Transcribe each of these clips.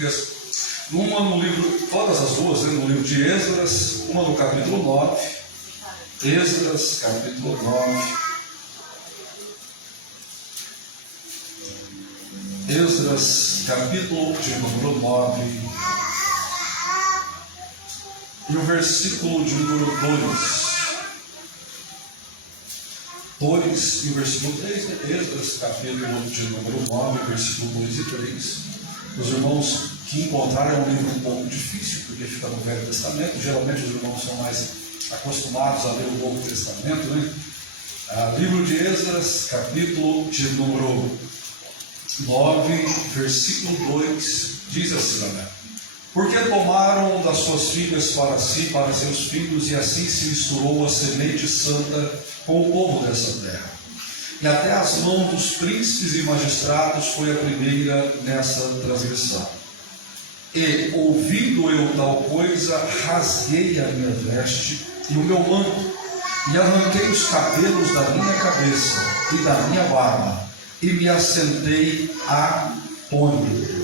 bíblicas. Uma no livro, todas as duas, né, no livro de Esdras, uma no capítulo 9. Esdras, capítulo 9. Esdras, capítulo de número 9. E o versículo de número 2 e o versículo 3, né? Esdras, capítulo de número 9, versículo 2 e 3. Os irmãos que encontraram é um livro um pouco difícil, porque fica no Velho Testamento. Geralmente os irmãos são mais acostumados a ler o Novo Testamento, né? Livro de Esdras, capítulo de número 9, versículo 2, diz assim, né? Porque tomaram das suas filhas para si, para seus filhos, e assim se misturou a semente santa com o povo dessa terra. E até as mãos dos príncipes e magistrados foi a primeira nessa transgressão. E, ouvindo eu tal coisa, rasguei a minha veste e o meu manto, e arranquei os cabelos da minha cabeça e da minha barba, e me assentei atônito.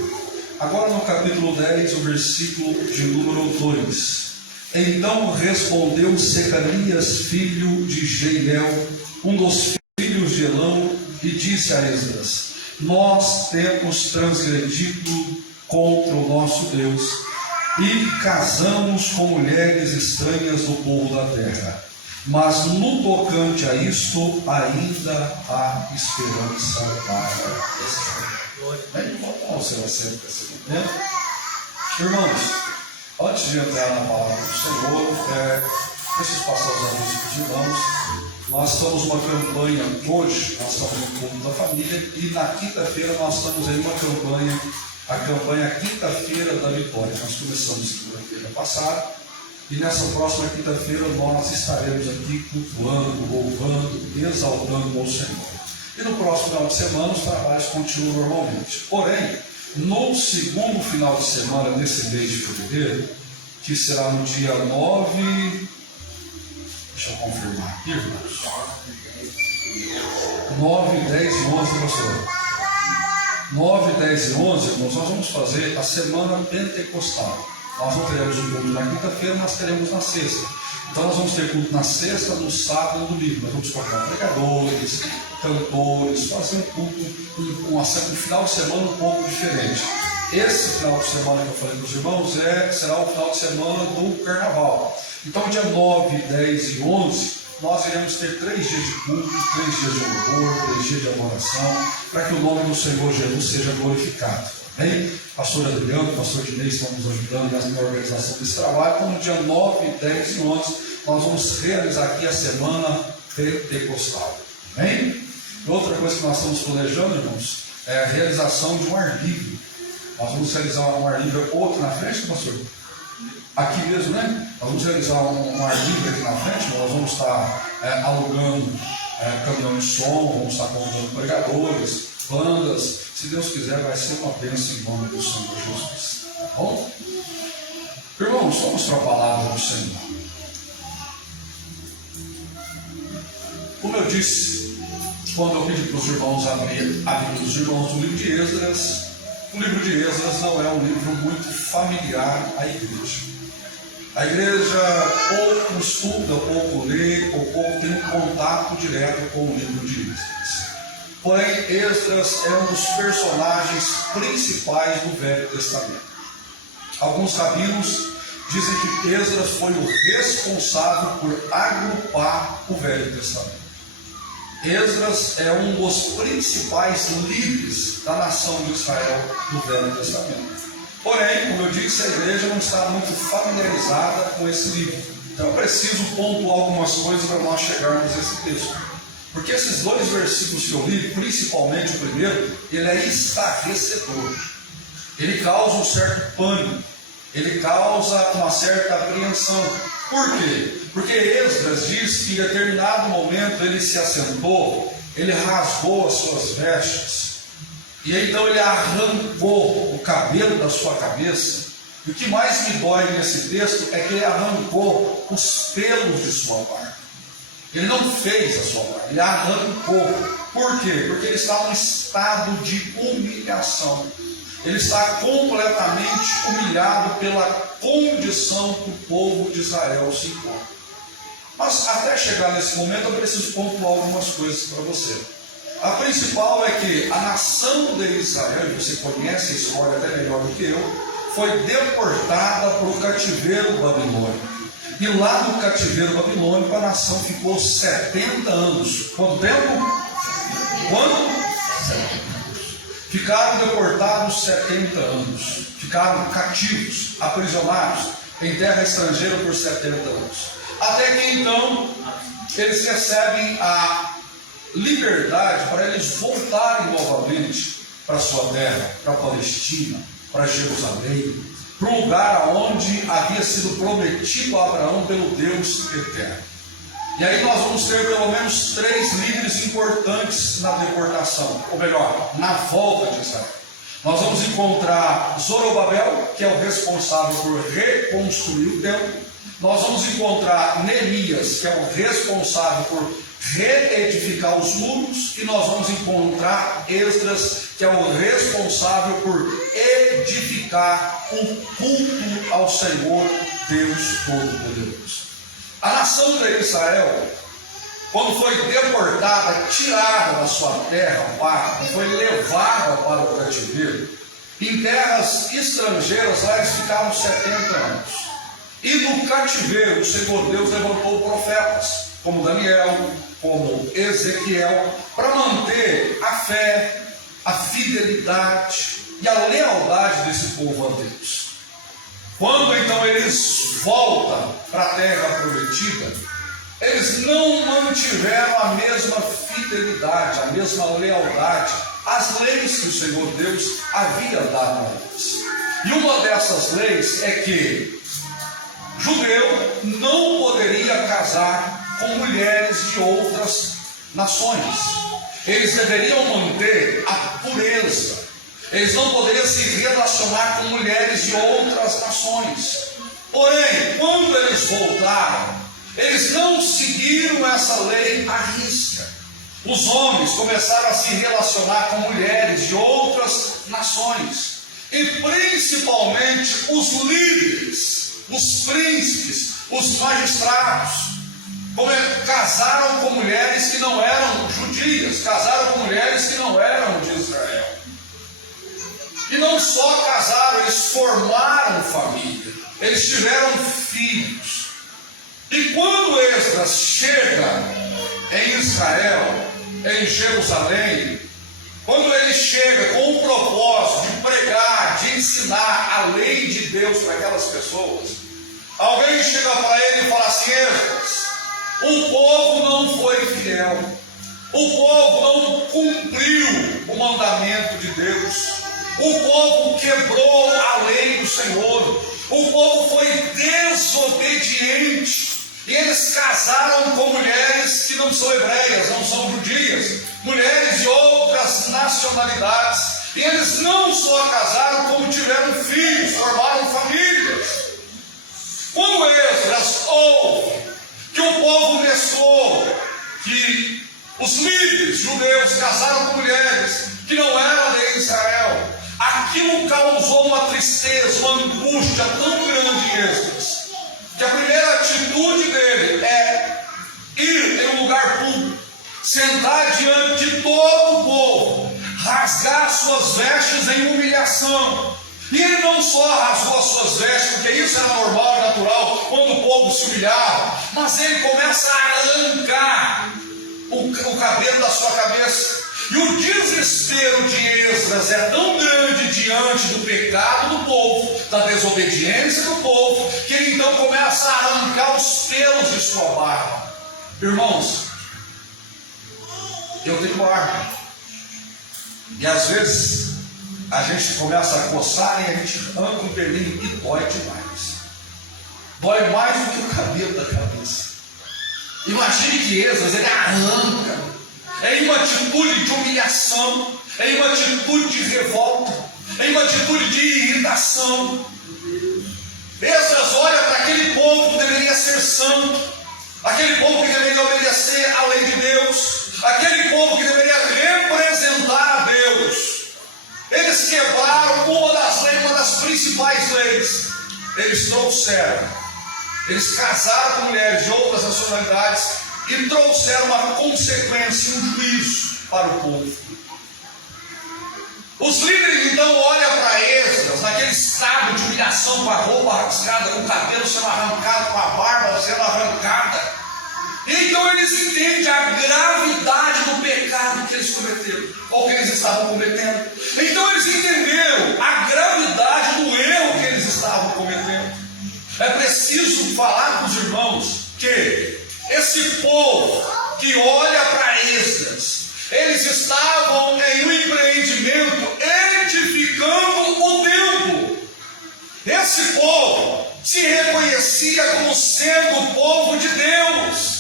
Agora no capítulo 10, o versículo de número 2. Então respondeu Secanias, filho de Jeiel, um dos filhos de Elão, e disse a Esdras: nós temos transgredido contra o nosso Deus, e casamos com mulheres estranhas do povo da terra. Mas no tocante a isto, ainda há esperança para esta. Irmãos, antes de entrar na palavra do Senhor, deixa eu passar os avisos para os irmãos. Nós estamos numa campanha hoje, nós estamos no culto da família, e na quinta-feira nós estamos em uma campanha, a campanha Quinta-feira da Vitória. Nós começamos segunda-feira passada, e nessa próxima quinta-feira nós estaremos aqui cultuando, louvando, exaltando ao Senhor. E no próximo final de semana os trabalhos continuam normalmente. Porém, no segundo final de semana desse mês de fevereiro, que será no dia 9, deixa eu confirmar aqui, irmãos. 9, 10 e 11, pastor. 9, 10 e 11, irmãos, nós vamos fazer a semana pentecostal. Nós não teremos um culto na quinta-feira, nós teremos na sexta. Então nós vamos ter culto na sexta, no sábado e no domingo. Nós vamos colocar pregadores, cantores, fazer um culto, um final de semana um pouco diferente. Esse final de semana que eu falei para os irmãos será o final de semana do carnaval. Então dia 9, 10 e 11, nós iremos ter 3 dias de culto, 3 dias de louvor, 3 dias de adoração, para que o nome do Senhor Jesus seja glorificado. Bem, pastor Adriano, pastor Dinei estão nos ajudando na organização desse trabalho. Então no dia 9, 10 e 11, nós vamos realizar aqui a semana pentecostal. Bem? Outra coisa que nós estamos planejando, irmãos, é a realização de um ar livre. Nós vamos realizar um ar livre, outro na frente, pastor? Aqui mesmo, né? Nós vamos realizar um ar livre aqui na frente. Nós vamos estar alugando caminhão de som, vamos estar convidando pregadores, bandas. Se Deus quiser, vai ser uma bênção em nome do Senhor Jesus. Tá bom? Irmãos, vamos para a palavra do Senhor. Como eu disse, quando eu pedi para os irmãos abrir a Bíblia dos irmãos do livro de Esdras, o livro de Esdras não é um livro muito familiar à igreja. A igreja pouco estuda, pouco lê, ou pouco tem um contato direto com o livro de Esdras. Porém, Esdras é um dos personagens principais do Velho Testamento. Alguns rabinos dizem que Esdras foi o responsável por agrupar o Velho Testamento. Esdras é um dos principais líderes da nação de Israel do Velho Testamento. Porém, como eu disse, a igreja não está muito familiarizada com esse livro. Então eu preciso pontuar algumas coisas para nós chegarmos a esse texto. Porque esses 2 versículos que eu li, principalmente o primeiro, ele é estarrecedor. Ele causa um certo pânico. Ele causa uma certa apreensão. Por quê? Porque Esdras diz que em determinado momento ele se assentou, ele rasgou as suas vestes, e então ele arrancou o cabelo da sua cabeça. E o que mais me dói nesse texto é que ele arrancou os pelos de sua barba. Ele não fez a sua barba, ele arrancou. Por quê? Porque ele está num estado de humilhação. Ele está completamente maravilhado pela condição que o povo de Israel se encontra. Mas até chegar nesse momento eu preciso pontuar algumas coisas para você. A principal é que a nação de Israel, você conhece a história até melhor do que eu, foi deportada para o cativeiro babilônico. E lá no cativeiro babilônico a nação ficou 70 anos. Quanto tempo? Quanto? Ficaram deportados 70 anos. Ficaram cativos, aprisionados em terra estrangeira por 70 anos. Até que então eles recebem a liberdade para eles voltarem novamente para a sua terra, para a Palestina, para Jerusalém, para o lugar onde havia sido prometido a Abraão pelo Deus eterno. E aí nós vamos ter pelo menos 3 líderes importantes na deportação, ou melhor, na volta de Israel. Nós vamos encontrar Zorobabel, que é o responsável por reconstruir o templo. Nós vamos encontrar Neemias, que é o responsável por reedificar os muros, e nós vamos encontrar Esdras, que é o responsável por edificar um culto ao Senhor Deus Todo-Poderoso. A nação de Israel, quando foi deportada, tirada da sua terra pátria, foi levada para o cativeiro, em terras estrangeiras, lá eles ficaram 70 anos. E no cativeiro, o Senhor Deus levantou profetas, como Daniel, como Ezequiel, para manter a fé, a fidelidade e a lealdade desse povo a Deus. Quando então eles voltam para a terra prometida, eles não mantiveram a mesma fidelidade, a mesma lealdade às leis que o Senhor Deus havia dado a eles. E uma dessas leis é que judeu não poderia casar com mulheres de outras nações. Eles deveriam manter a pureza. Eles não poderiam se relacionar com mulheres de outras nações. Porém, quando eles voltaram, eles não seguiram essa lei à risca. Os homens começaram a se relacionar com mulheres de outras nações. E principalmente os líderes, os príncipes, os magistrados, casaram com mulheres que não eram judias, casaram com mulheres que não eram de Israel. E não só casaram, eles formaram família, eles tiveram filhos. E quando Esdras chega em Israel, em Jerusalém, quando ele chega com o propósito de pregar, de ensinar a lei de Deus para aquelas pessoas, alguém chega para ele e fala assim: Esdras, o povo não foi fiel, o povo não cumpriu o mandamento de Deus, o povo quebrou a lei do Senhor, o povo foi desobediente, e eles casaram com mulheres que não são hebreias, não são judias, mulheres de outras nacionalidades, e eles não só casaram, como tiveram filhos, formaram famílias. Quando Esdras ouve que o povo mesclou, que os líderes judeus casaram com mulheres que não eram de Israel, aquilo causou uma tristeza, uma angústia tão grande em Esdras, que a primeira atitude dele é ir em um lugar público, sentar diante de todo o povo, rasgar suas vestes em humilhação. E ele não só rasgou as suas vestes, porque isso era normal e natural quando o povo se humilhava, mas ele começa a arrancar o cabelo da sua cabeça. E o desespero de Esdras é tão grande diante do pecado do povo, da desobediência do povo, que ele então começa a arrancar os pelos de sua barba. Irmãos, eu tenho barba, e às vezes a gente começa a coçar e a gente arranca um pelinho e dói demais. Dói mais do que o cabelo da cabeça. Imagine que Esdras, ele arranca. É uma atitude de humilhação, é uma atitude de revolta, é uma atitude de irritação. Esdras olha para aquele povo que deveria ser santo, aquele povo que deveria obedecer à lei de Deus, aquele povo que deveria representar a Deus. Eles quebraram uma das leis, uma das principais leis. Eles trouxeram, eles casaram com mulheres de outras nacionalidades e trouxeram uma consequência, um juízo para o povo. Os líderes então olham para Esdras, naquele estado de humilhação, com a roupa rasgada, com o cabelo sendo arrancado, com a barba sendo arrancada. Então eles entendem a gravidade do pecado que eles cometeram, ou que eles estavam cometendo. Então eles entenderam a gravidade do erro que eles estavam cometendo. É preciso falar para os irmãos que esse povo que olha para Esdras, eles estavam em um empreendimento edificando o templo. Esse povo se reconhecia como sendo o povo de Deus.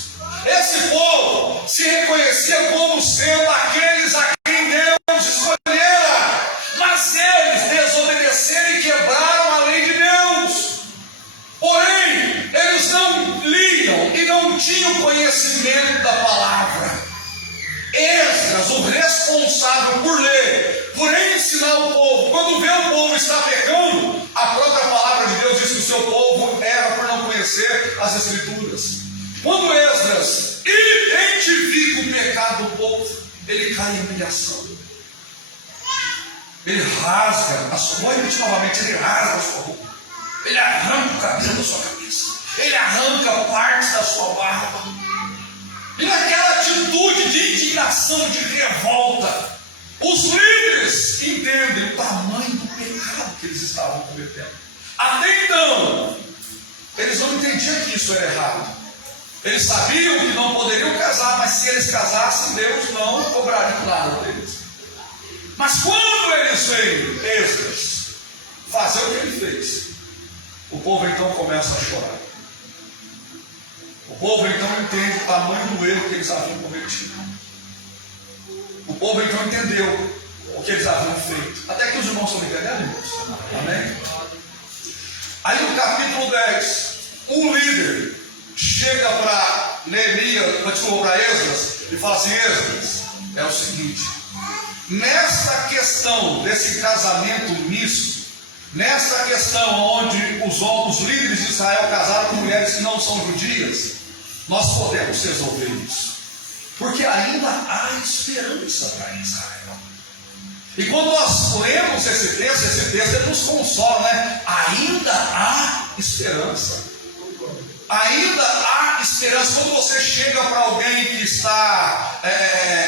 Esse povo se reconhecia como sendo aqueles a quem Deus escolhera. Mas eles desobedeceram e quebraram a lei de Deus. Porém, eles não liam e não tinham conhecimento da palavra. Esdras, o responsável por ler, por ensinar o povo, quando vê o povo estar pecando, a própria palavra de Deus diz que o seu povo erra por não conhecer as Escrituras. Quando Esdras identifica o pecado do povo, ele cai em humilhação. Ele rasga a sua, vou repetir novamente, ele rasga a sua roupa. Ele arranca o cabelo da sua cabeça. Ele arranca partes da sua barba. E naquela atitude de indignação, de revolta, os líderes entendem o tamanho do pecado que eles estavam cometendo. Até então, eles não entendiam que isso era errado. Eles sabiam que não poderiam casar, mas se eles casassem, Deus não cobraria nada deles. Mas quando eles veem Esdras fazer o que ele fez, o povo então começa a chorar. O povo então entende o tamanho do erro que eles haviam cometido. O povo então entendeu o que eles haviam feito. Até que os irmãos estão entendendo, irmãos? Amém? Aí no capítulo 10, um líder chega para Esdras e fala assim: Esdras, é o seguinte, nesta questão desse casamento misto, nesta questão onde os líderes de Israel casaram com mulheres que não são judias, nós podemos resolver isso, porque ainda há esperança para Israel. E quando nós lemos esse texto ele nos consola, né? Ainda há esperança. Ainda há esperança. Quando você chega para alguém que está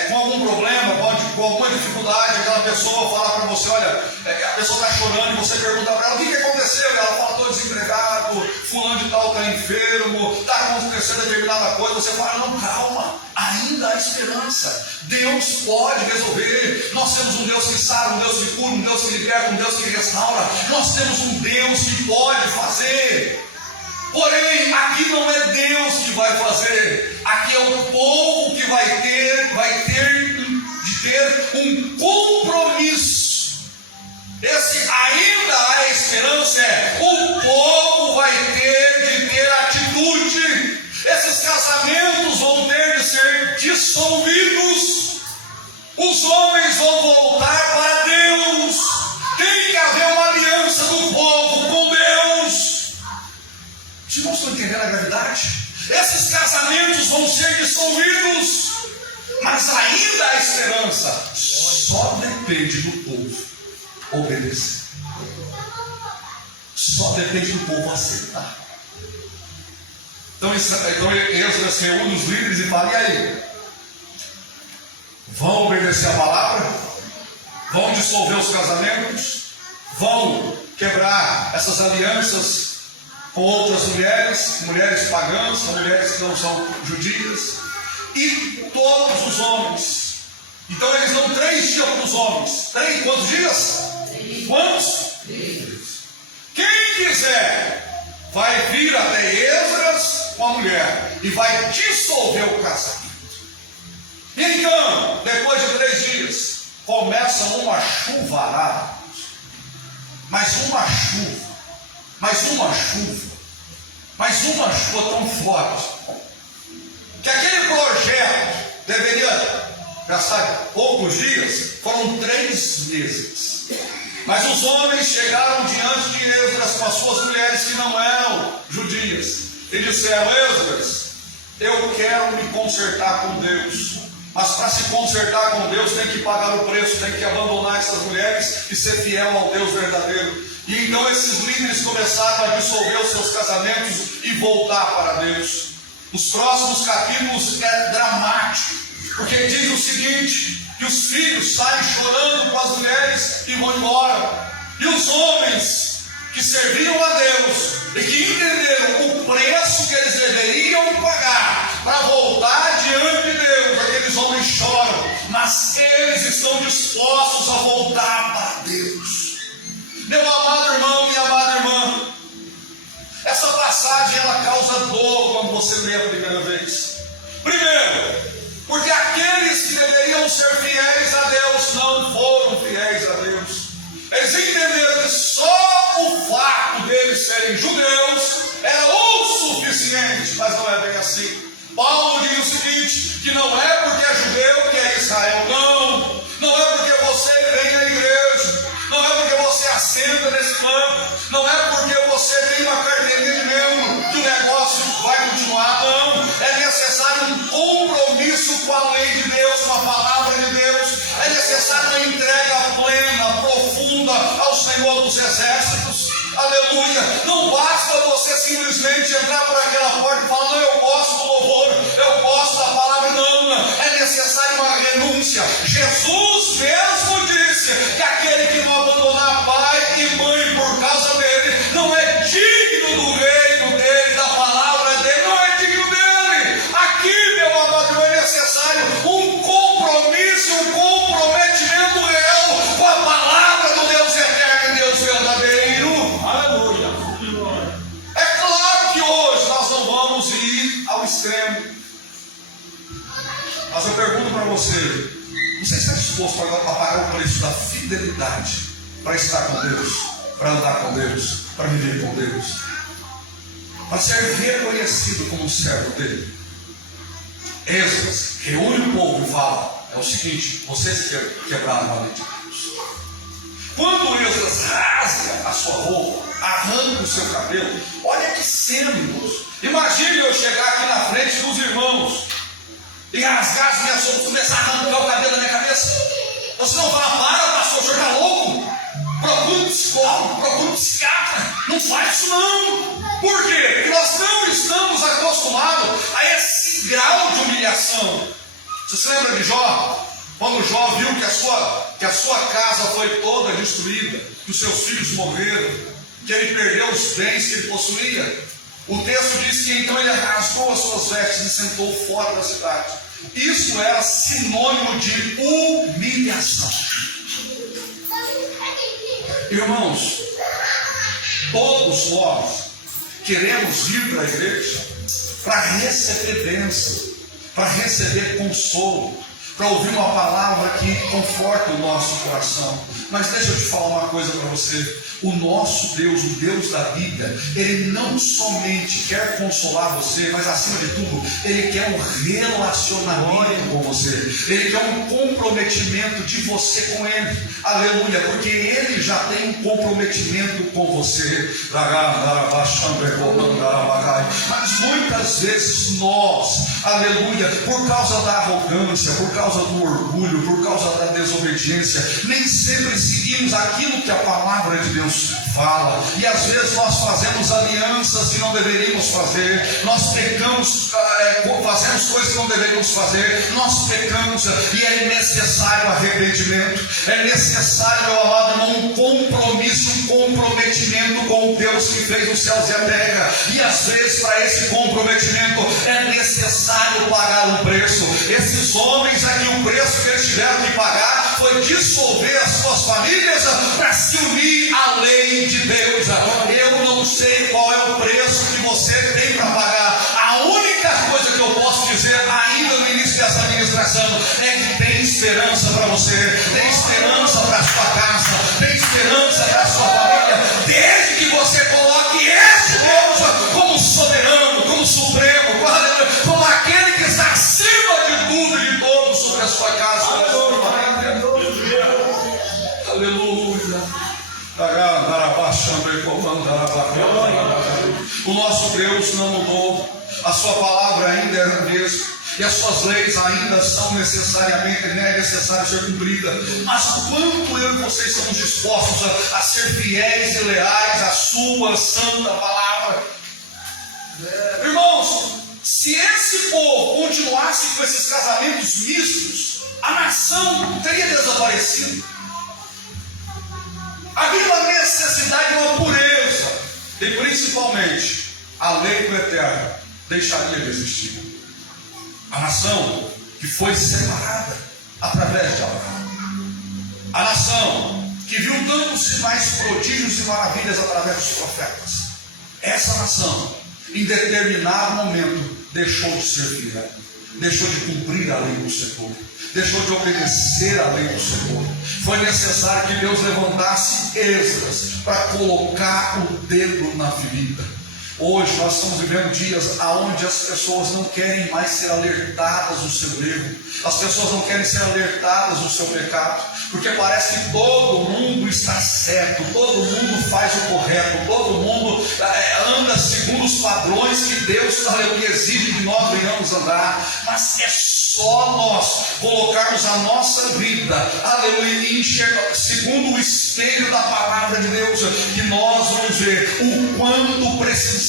com algum problema, com alguma dificuldade, aquela pessoa fala para você, olha, a pessoa está chorando, e você pergunta para ela, o que aconteceu? E ela fala, estou desempregado, fulano de tal está enfermo, está acontecendo determinada coisa. Você fala, não, calma, ainda há esperança. Deus pode resolver. Nós temos um Deus que sabe, um Deus que cura, um Deus que liberta, um Deus que restaura. Nós temos um Deus que pode fazer. Porém, aqui não é Deus que vai fazer, aqui é o povo que vai ter um compromisso. Esse ainda há esperança, o povo vai ter atitude. Esses casamentos vão ter de ser dissolvidos. Os homens vão voltar para Deus. Tem que haver uma aliança do povo com Deus. Os irmãos estão entendendo a gravidade? Esses casamentos vão ser dissolvidos, mas ainda há esperança. Só depende do povo obedecer. Só depende do povo aceitar. Então Esdras reúne os líderes e fala: e aí? Vão obedecer a palavra? Vão dissolver os casamentos? Vão quebrar essas alianças com outras mulheres pagãs, mulheres que não são judias, e todos os homens? Então eles dão 3 dias para os homens. Quantos dias? Quantos? Quem quiser vai vir até Esdras com a mulher e vai dissolver o casamento. Então, depois de 3 dias, começa uma chuvarada, mais uma chuva tão forte, que aquele projeto deveria já sai poucos dias, foram 3 meses. Mas os homens chegaram diante de Esdras com as suas mulheres que não eram judias e disseram: Esdras, eu quero me consertar com Deus, mas para se consertar com Deus tem que pagar o preço, tem que abandonar essas mulheres e ser fiel ao Deus verdadeiro. E então esses líderes começaram a dissolver os seus casamentos e voltar para Deus. Os próximos capítulos é dramático, porque diz o seguinte: que os filhos saem chorando com as mulheres e vão embora. E os homens que serviam a Deus e que entenderam o preço que eles deveriam pagar para voltar diante de Deus, aqueles homens choram, mas eles estão dispostos a voltar para Deus. Meu amado irmão, minha amada irmã, essa passagem ela causa dor quando você lê a primeira vez. Primeiro, porque aqueles que deveriam ser fiéis a Deus não foram fiéis a Deus. Eles entenderam que só o fato deles serem judeus era o suficiente, mas não é bem assim. Paulo diz o seguinte: que não é porque é judeu que é Israel, não. Não é porque você vem à igreja, não é porque você assenta nesse banco, não é porque você tem uma carteirinha de membro que o negócio vai continuar, não. É necessário um compromisso com a lei de Deus, com a palavra de Deus. É necessário uma entrega plena, profunda ao Senhor dos Exércitos. Aleluia. Não basta você simplesmente entrar por aquela porta e falar: não, eu gosto do louvor, eu gosto da palavra. Não, é necessário uma renúncia. Jesus mesmo disse que aquele que não abandonar pai e mãe por causa dele não é digno do reino dele, da palavra dele, não é digno dele. Aqui, meu amado, é necessário um compromisso, um comprometimento real com a palavra do Deus eterno e Deus verdadeiro. Aleluia. É claro que hoje nós não vamos ir ao extremo, mas eu pergunto para você: você está disposto agora para pagar o preço da fidelidade, para estar com Deus, para andar com Deus, para viver com Deus, para ser reconhecido como um servo dele? Esdras reúne o povo e fala: é o seguinte, vocês quebraram a lei de Deus. Quando Esdras rasga a sua roupa, arranca o seu cabelo, olha que cena, irmãos. Imagine eu chegar aqui na frente dos irmãos e rasgar as minhas roupas, começar a arrancar o cabelo da minha cabeça. Você não fala: para, pastor, o senhor está louco? Procura um psicólogo, procura um psiquiatra. Não faz isso não. Por quê? Porque nós não estamos acostumados a esse grau de humilhação. Você se lembra de Jó? Quando Jó viu que a sua casa foi toda destruída, que os seus filhos morreram, que ele perdeu os bens que ele possuía, o texto diz que então ele rasgou as suas vestes e sentou fora da cidade. Isso era sinônimo de humilhação. Irmãos, todos nós queremos ir para a igreja para receber bênção, para receber consolo, para ouvir uma palavra que conforta o nosso coração. Mas deixa eu te falar uma coisa para você: o nosso Deus, o Deus da Bíblia, Ele não somente quer consolar você, mas acima de tudo, Ele quer um relacionamento com você. Ele quer um comprometimento de você com Ele. Aleluia, porque Ele já tem um comprometimento com você. Mas muitas vezes nós, aleluia, por causa da arrogância, por causa do orgulho, por causa da desobediência, nem sempre seguimos aquilo que a palavra de Deus fala, e às vezes nós fazemos alianças que não deveríamos fazer, nós pecamos, fazemos coisas que não deveríamos fazer, nós pecamos, e é necessário arrependimento, é necessário, meu amado irmão, um compromisso, um comprometimento com o Deus que fez os céus e a terra. E às vezes para esse comprometimento é necessário pagar um preço. Esses homens aqui, o preço que eles tiveram que pagar foi dissolver as suas famílias para se unir à lei de Deus. Eu não sei qual é o preço que você tem para pagar. A única coisa que eu posso dizer ainda no início dessa ministração é que tem esperança para você, tem esperança para a sua casa, tem esperança para a sua família, desde que você coloque esse Deus como soberano, como supremo, como aquele que está acima de tudo e de todos sobre a sua casa. O nosso Deus não mudou, a sua palavra ainda é a mesma. E as suas leis ainda são necessário ser cumpridas. Mas quanto eu e vocês estamos dispostos a ser fiéis e leais à sua santa palavra? Irmãos, se esse povo continuasse com esses casamentos mistos, a nação teria desaparecido. Havia uma necessidade de uma pureza, e principalmente a lei do eterno deixaria de existir. A nação que foi separada através de Abraão, a nação que viu tantos sinais, prodígios e maravilhas através dos profetas, essa nação em determinado momento deixou de ser fiel, deixou de cumprir a lei do Senhor, deixou de obedecer a lei do Senhor. Foi necessário que Deus levantasse Esdras para colocar o dedo na ferida. Hoje nós estamos vivendo dias onde as pessoas não querem mais ser alertadas do seu erro, as pessoas não querem ser alertadas do seu pecado, porque parece que todo mundo está certo, todo mundo faz o correto, todo mundo anda segundo os padrões que Deus exige que nós venhamos andar. Mas é só nós colocarmos a nossa vida, aleluia, e enxergar segundo o espelho da palavra de Deus, que nós vamos ver o quanto precisamos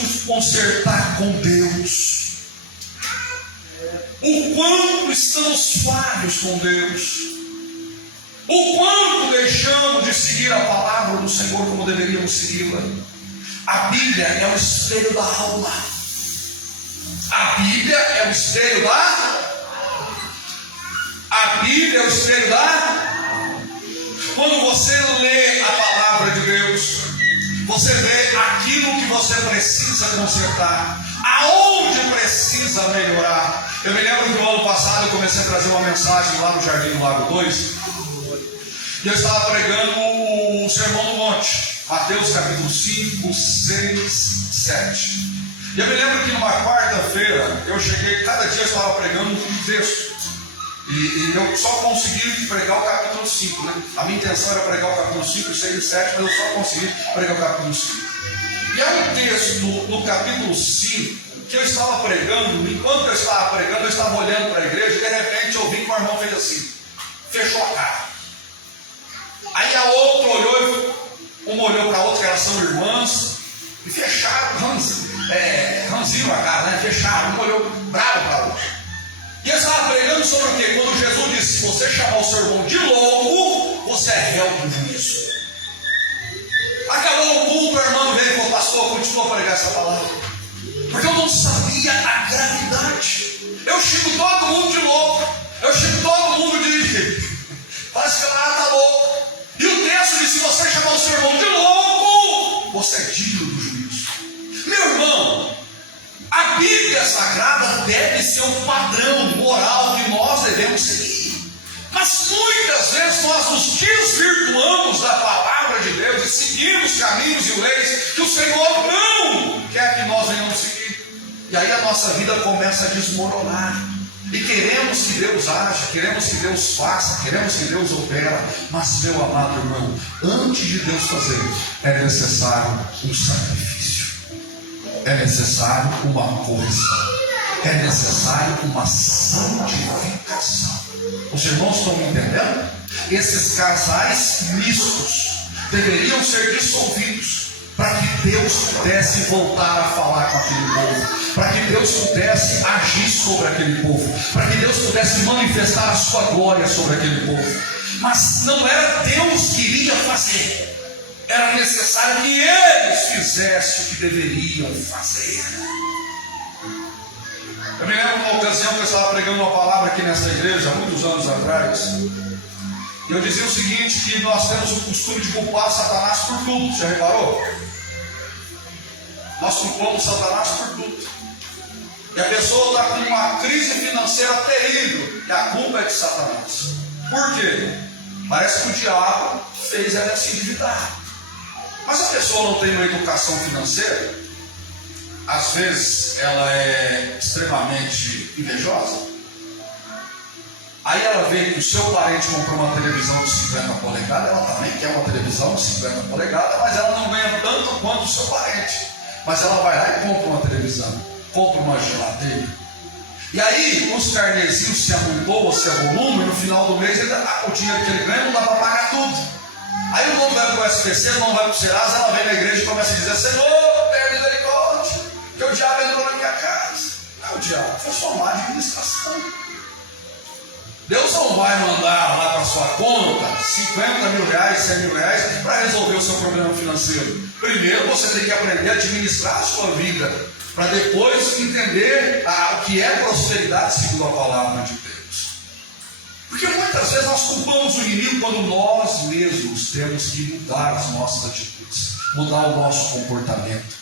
nos consertar com Deus, o quanto estamos falhos com Deus, o quanto deixamos de seguir a palavra do Senhor como deveríamos segui-la. A Bíblia é o espelho da alma. A Bíblia é o espelho da... A Bíblia é o espelho da... Quando você lê a palavra de Deus, você vê aquilo que você precisa consertar, aonde precisa melhorar. Eu me lembro que no ano passado eu comecei a trazer uma mensagem lá no Jardim do Lago 2, e eu estava pregando o Sermão do Monte, Mateus capítulo 5, 6, 7. E eu me lembro que numa quarta-feira eu cheguei, cada dia eu estava pregando um texto. E eu só consegui pregar o capítulo 5, né? A minha intenção era pregar o capítulo 5, 6 e 7, mas eu só consegui pregar o capítulo 5. E há um texto no capítulo 5 que eu estava pregando. Enquanto eu estava pregando, eu estava olhando para a igreja, e de repente eu vi que o irmão fez assim, fechou a cara. Aí a outra olhou, uma olhou para a outra, que elas são irmãs, e fecharam, ranzinho a cara, né? Fecharam, uma olhou bravo para a outra. E eu estava pregando sobre o quê? Quando Jesus disse, se você chamar o seu irmão de louco, você é réu do juízo. Acabou o culto, o irmão veio e falou, pastor, continua a pregar essa palavra. Porque eu não sabia a gravidade. Eu xingo todo mundo de louco. Eu xingo todo mundo de... Parece que o camarada está louco. E o texto diz, se você chamar o seu irmão de louco, você é digno do juízo. Meu irmão, a Bíblia Sagrada deve ser um padrão moral que nós devemos seguir. Mas muitas vezes nós nos desvirtuamos da palavra de Deus e seguimos caminhos e leis que o Senhor não quer que nós venhamos seguir. E aí a nossa vida começa a desmoronar. E queremos que Deus age, queremos que Deus faça, queremos que Deus opera. Mas, meu amado irmão, antes de Deus fazer, é necessário um sacrifício. É necessário uma correção, é necessário uma santificação. Os irmãos estão me entendendo? Esses casais mistos deveriam ser dissolvidos para que Deus pudesse voltar a falar com aquele povo, para que Deus pudesse agir sobre aquele povo, para que Deus pudesse manifestar a sua glória sobre aquele povo. Mas não era Deus que iria fazer. Era necessário que eles fizessem o que deveriam fazer. Eu me lembro de uma ocasião que eu estava pregando uma palavra aqui nessa igreja, há muitos anos atrás. E eu dizia o seguinte, que nós temos o costume de culpar Satanás por tudo. Já reparou? Nós culpamos Satanás por tudo. E a pessoa está com uma crise financeira terrível, e a culpa é de Satanás. Por quê? Parece que o diabo fez ela se endividar. Mas a pessoa não tem uma educação financeira, às vezes ela é extremamente invejosa. Aí ela vê que o seu parente comprou uma televisão de 50 polegadas, ela também quer uma televisão de 50 polegadas, mas ela não ganha tanto quanto o seu parente. Mas ela vai lá e compra uma televisão, compra uma geladeira. E aí os carnezinhos se amontoam, se avolumam, e no final do mês o dinheiro que ele ganha não dá para pagar tudo. Aí o irmão vai para o SPC, o irmão vai para o Serasa, ela vem na igreja e começa a dizer: Senhor, tenha misericórdia, que o diabo entrou na minha casa. Não, o diabo, foi só má administração. Deus não vai mandar lá para sua conta 50 mil reais, 100 mil reais para resolver o seu problema financeiro. Primeiro você tem que aprender a administrar a sua vida, para depois entender o que é prosperidade segundo a palavra de Deus. Porque muitas vezes nós culpamos o inimigo quando nós mesmos temos que mudar as nossas atitudes, mudar o nosso comportamento.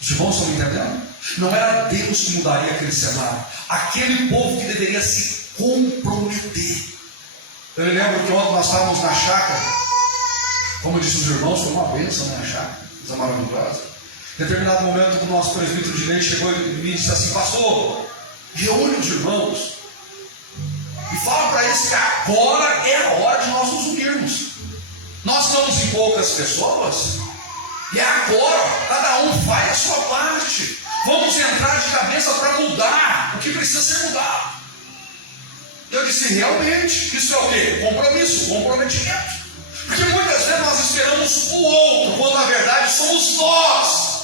Os irmãos estão me entendendo? Não era Deus que mudaria aquele cenário, aquele povo que deveria se comprometer. Eu me lembro que ontem nós estávamos na chácara, como disse os irmãos, foi uma bênção, né, a chácara, coisa maravilhosa. Em determinado momento, o nosso presbítero de lei chegou e me disse assim: pastor, reúne os irmãos e fala para eles que agora é a hora de nós nos unirmos. Nós estamos em poucas pessoas e é agora, cada um faz a sua parte. Vamos entrar de cabeça para mudar o que precisa ser mudado. Eu disse: realmente, isso é o quê? Compromisso, comprometimento. Porque muitas vezes nós esperamos o outro, quando na verdade somos nós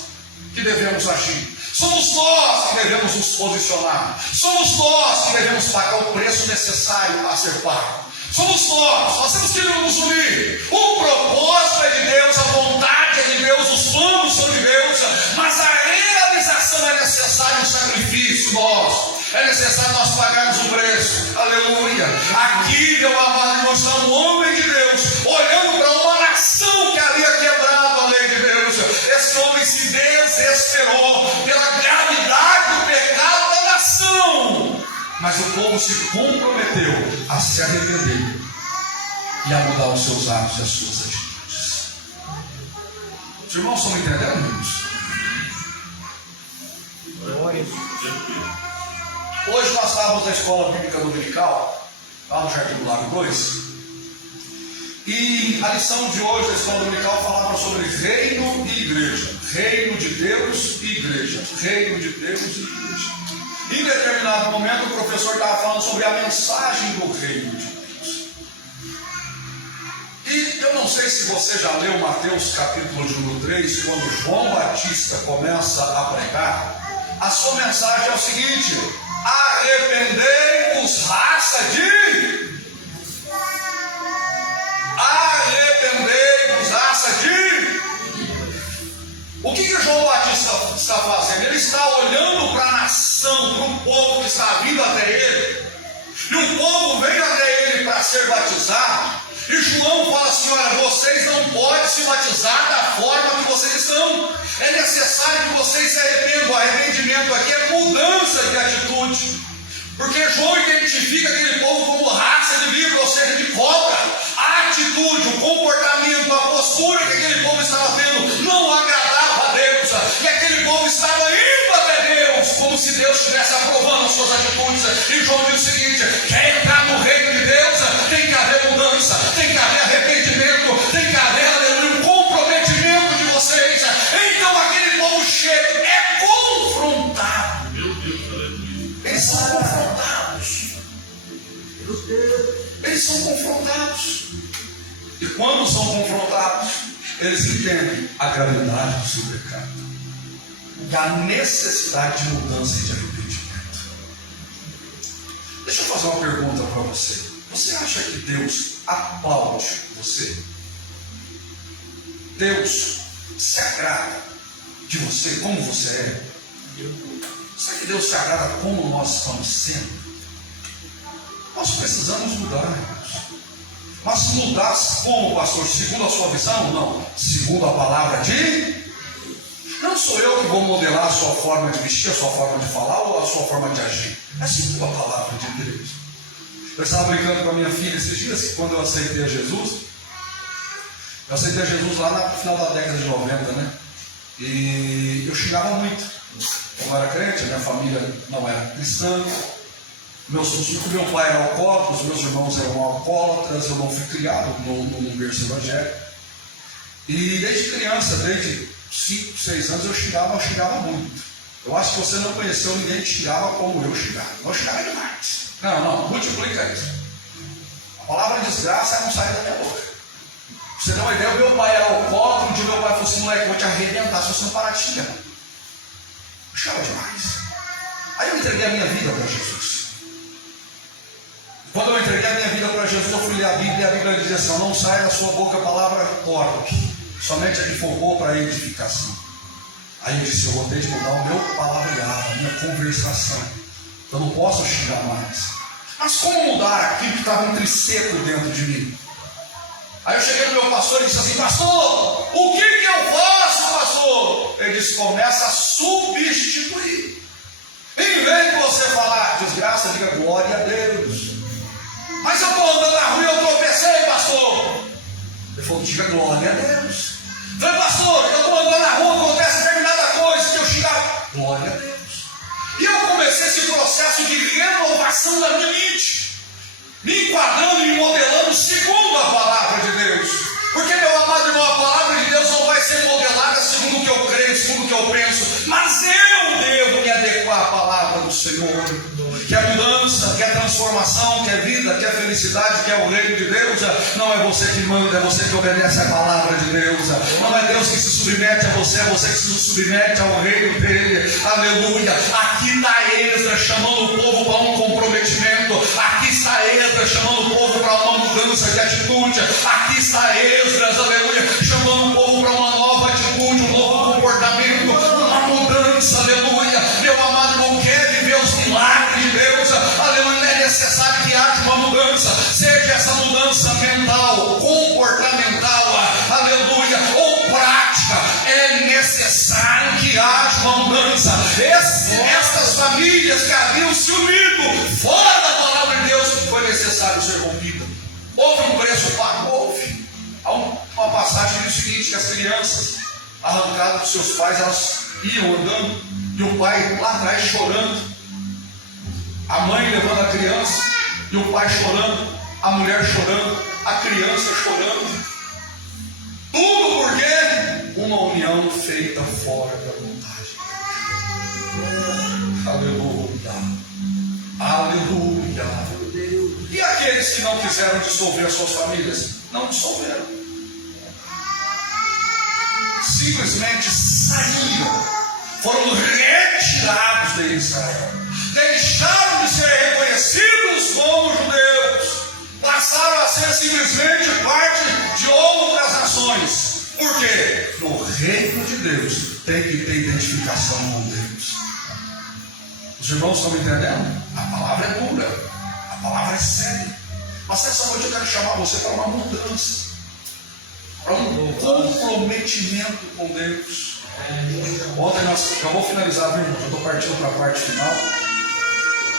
que devemos agir. Somos nós que devemos nos posicionar. Somos nós que devemos pagar o preço necessário a ser pago. Somos nós temos que nos unir. O propósito é de Deus, a vontade é de Deus, os planos são de Deus, mas a realização é necessário um sacrifício nosso. É necessário nós pagarmos o preço. Aleluia. Aqui, meu amado irmão, está um homem de Deus olhando para uma nação que havia quebrado a lei de Deus. Esse homem se desesperou pela gravidade do pecado da nação, mas o povo se comprometeu a se arrepender e a mudar os seus atos e as suas atitudes. Os irmãos estão me entendendo, irmãos? Hoje nós estávamos na escola bíblica dominical, lá no Jardim do Lago 2, e a lição de hoje da escola dominical falava sobre reino e igreja. Reino de Deus e igreja. Reino de Deus e igreja. Em determinado momento o professor estava falando sobre a mensagem do reino de Deus. E eu não sei se você já leu Mateus capítulo de número 3, quando João Batista começa a pregar. A sua mensagem é o seguinte: arrependei-vos, raça de... Arrependei-vos, raça de... O que João Batista está fazendo? Ele está olhando para a nação, para o povo que está vindo até ele. E o povo vem até ele para ser batizado. E João fala assim: olha, vocês não podem se batizar da forma que vocês estão. É necessário que vocês se arrependam. O arrependimento aqui é mudança de atitude. Porque João identifica aquele povo como raça de víbora, ou seja, de cobra. A atitude, o comportamento, a postura que aquele povo estava tendo não agradava a Deus. E aquele povo estava indo até Deus, como se Deus estivesse aprovando as suas atitudes. E João diz o seguinte: quer entrar no reino de Deus, tem que haver mudança, tem que haver arrependimento, tem que haver, aleluia, um comprometimento de vocês. Então aquele povo chega, é confrontado. Meu Deus, aleluia. Eles são confrontados. Eles são confrontados. E quando são confrontados, eles entendem a gravidade do seu pecado e a necessidade de mudança e de arrependimento. Deixa eu fazer uma pergunta para você. Você acha que Deus aplaude você? Deus se agrada de você como você é? Será que Deus se agrada como nós estamos sendo? Nós precisamos mudar, irmãos. Mas mudar como, pastor? Segundo a sua visão? Não. Segundo a palavra de... Não sou eu que vou modelar a sua forma de vestir, a sua forma de falar ou a sua forma de agir. É segundo a palavra de Deus. Eu estava brincando com a minha filha esses dias, que quando eu aceitei a Jesus, lá no final da década de 90, né? E eu xingava muito. Eu não era crente, a minha família não era cristã. Meu pai era alcoólatra, os meus irmãos eram alcoólatras, eu não fui criado num berço evangélico. E desde criança, desde 5, 6 anos, eu xingava muito. Eu acho que você não conheceu ninguém que xingava como eu xingava. Eu xingava demais. Não, multiplica isso. A palavra desgraça não sai da minha boca. Você tem uma ideia, o meu pai era alcoólatra, um dia meu pai falou assim: moleque, eu vou te arrebentar se você não parar de xingar. Eu xingava demais. Aí eu entreguei a minha vida para Jesus. Quando eu entreguei a minha vida para Jesus, eu fui ler a Bíblia, e a Bíblia diz assim: não sai da sua boca a palavra torpe, somente a que for boa para edificação. Aí eu disse: eu vou ter de mudar o meu palavreado, a minha conversação. Eu não posso xingar mais. Mas como mudar aquilo que estava intrisseco dentro de mim? Aí eu cheguei no meu pastor e disse assim: pastor, o que eu faço, pastor? Ele disse: começa a substituir. Em vez de você falar desgraça, diga glória a Deus. Mas eu estou andando na rua e eu tropecei, pastor. Ele falou: diga glória a Deus. Eu falei: pastor, eu estou andando na rua, acontece determinada coisa que eu xingava. Glória a Deus. E eu comecei esse processo de renovação da minha mente, me enquadrando e me modelando segundo a palavra de Deus. Porque, meu amado irmão, a palavra de Deus não vai ser modelada segundo o que eu creio, segundo o que eu penso, mas eu devo me adequar à palavra do Senhor. Que é mudança, que é transformação, que é vida, que é felicidade, que é o reino de Deus. Não é você que manda, é você que obedece à palavra de Deus. Não é Deus que se submete a você, é você que se submete ao reino dele. Aleluia. Aqui está Esdras chamando o povo para um comprometimento. Aqui está Esdras chamando o povo para uma mudança de atitude. Aqui está Esdras, aleluia, chamando o povo para uma nova atitude, um novo comportamento, uma mudança, aleluia. Meu amado irmão, quer viver os milagres de Deus, aleluia, é necessário que haja uma mudança, seja essa mudança mental, comportamental, aleluia, ou prática, é necessário que haja uma mudança. Estas famílias que haviam se unido fora da palavra de Deus, foi necessário ser rompido. Houve um preço pago, houve. Há uma passagem que diz o seguinte: que as crianças arrancadas dos seus pais, elas iam andando, e o pai lá atrás chorando, a mãe levando a criança, e o pai chorando, a mulher chorando, a criança chorando. Tudo porque uma união feita fora da vontade. Aleluia. Aleluia. E aqueles que não quiseram dissolver as suas famílias? Não dissolveram. Simplesmente saíram. Foram retirados de Israel. Deixaram de ser reconhecidos como judeus. Passaram a ser simplesmente parte de outras nações. Por quê? No reino de Deus tem que ter identificação com Deus. Os irmãos estão me entendendo? A palavra é dura. A palavra é séria. Mas essa noite eu quero chamar você para uma mudança, para um comprometimento com Deus. Ontem eu vou finalizar, viu, irmão? Eu estou partindo para a parte final.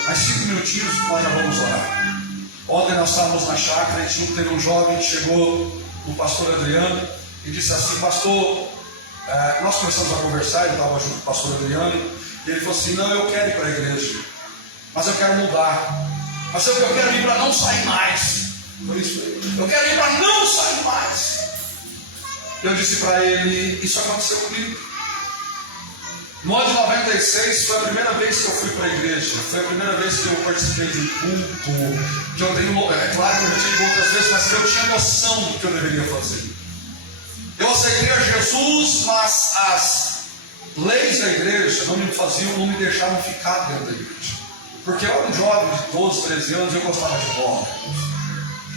Mais 5 minutinhos nós já vamos orar. Ontem nós estávamos na chácara e teve um jovem que chegou, o pastor Adriano, e disse assim: pastor, nós começamos a conversar, ele estava junto com o pastor Adriano, e ele falou assim: não, eu quero ir para a igreja, mas eu quero mudar. Mas eu quero ir para não sair mais. Por isso, eu quero ir para não sair mais. Eu disse para ele: isso aconteceu comigo. No ano de 96 foi a primeira vez que eu fui para a igreja. Foi a primeira vez que eu participei de um culto. Que eu tenho, é claro que eu já tive outras vezes, mas que eu tinha noção do que eu deveria fazer. Eu aceitei a Jesus, mas as leis da igreja não me deixavam ficar dentro da igreja. Porque eu era um jovem de 12, 13 anos e eu gostava de bola.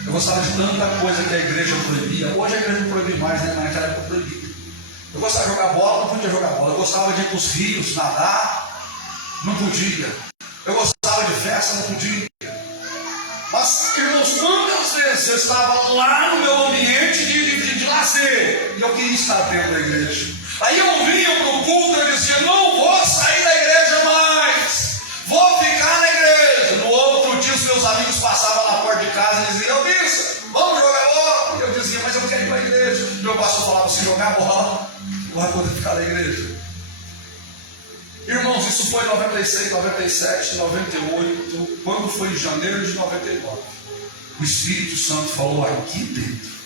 Eu gostava de tanta coisa que a igreja proibia. Hoje a igreja não proíbe mais, né? Naquela época proibia. Eu gostava de jogar bola, não podia jogar bola. Eu gostava de ir para os rios, nadar, não podia. Eu gostava de festa, não podia. Mas, irmãos, quantas vezes eu estava lá no meu ambiente de lazer e eu queria estar dentro da igreja. Aí eu vinha para o culto e dizia: não vou sair da igreja mais. Vou ficar na igreja. No outro dia os meus amigos passavam na porta de casa e diziam: Bissa, vamos jogar bola. E eu dizia: mas eu quero ir para a igreja. Meu pastor falava: se jogar bola, não vai poder ficar na igreja. Irmãos, isso foi em 96, 97, 98, quando foi em janeiro de 99. O Espírito Santo falou aqui dentro.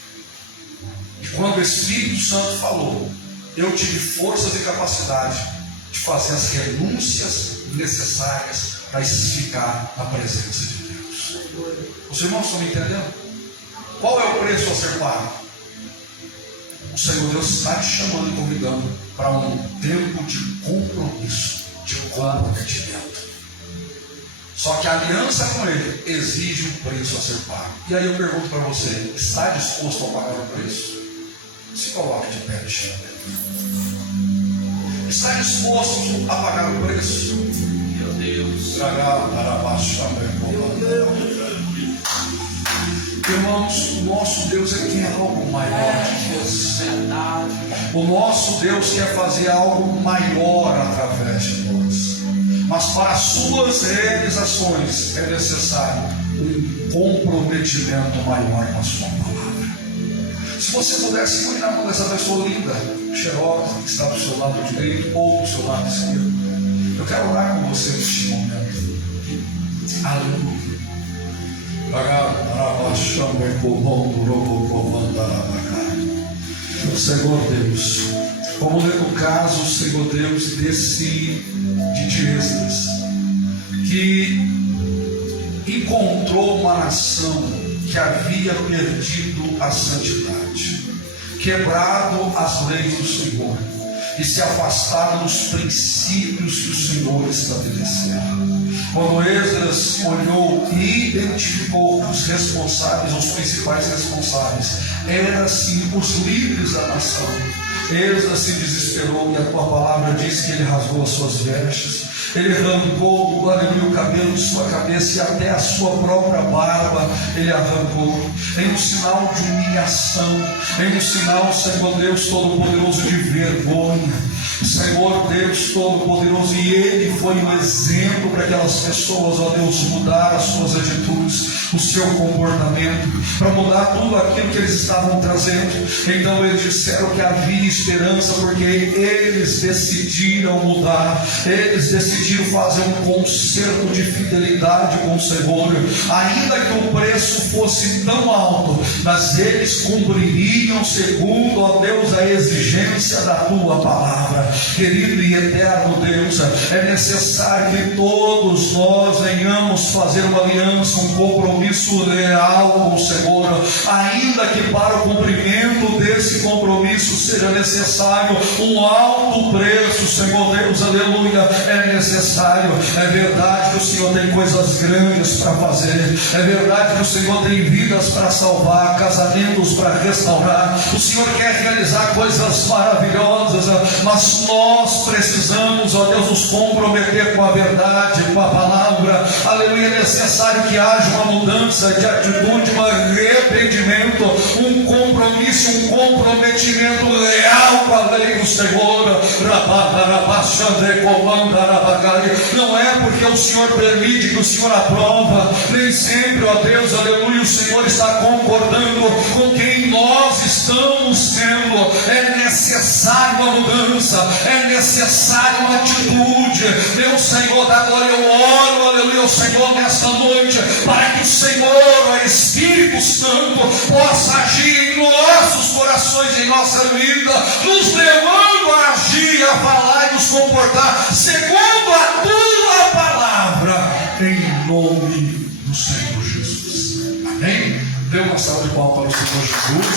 E quando o Espírito Santo falou, eu tive forças e capacidade de fazer as renúncias necessárias para especificar a presença de Deus. Os irmãos estão me entendendo? Qual é o preço a ser pago? O Senhor Deus está te chamando e convidando para um tempo de compromisso, de comprometimento. Só que a aliança com Ele exige um preço a ser pago. E aí eu pergunto para você, está disposto a pagar o preço? Se coloque de pé, está disposto a pagar o preço? Meu Deus. Irmãos, o nosso Deus quer algo maior que você. O nosso Deus quer fazer algo maior através de nós. Mas para as suas realizações é necessário um comprometimento maior com a sua palavra. Se você puder segurar na mão dessa pessoa linda, cheirosa, que está do seu lado direito ou do seu lado esquerdo, eu quero orar com você neste momento. Aleluia. Senhor Deus, como no caso, Senhor Deus, de Esdras, que encontrou uma nação que havia perdido a santidade, quebrado as leis do Senhor e se afastado dos princípios que o Senhor estabeleceu. Quando Esdras olhou e identificou os responsáveis, os principais responsáveis, eram sim os líderes da nação. Esdras se desesperou e a tua palavra diz que ele rasgou as suas vestes, ele arrancou o cabelo de sua cabeça e até a sua própria barba ele arrancou, em um sinal de humilhação, em um sinal, Senhor Deus Todo-Poderoso, de vergonha. Senhor Deus Todo-Poderoso, e ele foi um exemplo para aquelas pessoas, ó Deus, mudar as suas atitudes, o seu comportamento, para mudar tudo aquilo que eles estavam trazendo. Então eles disseram que havia esperança, porque eles decidiram mudar, eles decidiram fazer um concerto de fidelidade com o Senhor, ainda que o preço fosse tão alto, mas eles cumpririam segundo, ó Deus, a exigência da tua palavra. Querido e eterno Deus, é necessário que todos nós venhamos fazer uma aliança, um compromisso leal com o Senhor, ainda que para o cumprimento desse compromisso seja necessário um alto preço, Senhor Deus, aleluia. É necessário, é verdade que o Senhor tem coisas grandes para fazer, é verdade que o Senhor tem vidas para salvar, casamentos para restaurar, o Senhor quer realizar coisas maravilhosas, mas nós precisamos, ó Deus, nos comprometer com a verdade, com a palavra, aleluia. É necessário que haja uma mudança de atitude, um arrependimento, um compromisso, um comprometimento leal com a lei do Senhor. Não é porque o Senhor permite, que o Senhor aprova, nem sempre, ó Deus, aleluia, o Senhor está concordando com quem nós estamos sendo. É necessário uma mudança, é necessário uma atitude. Meu Senhor da glória, eu oro, aleluia, ao Senhor nesta noite, para que o Senhor, o Espírito Santo, possa agir em nossos corações, em nossa vida, nos levando a agir, a falar e nos comportar segundo a tua palavra, em nome do Senhor Jesus. Amém? Dê uma salva de palmas para o Senhor Jesus.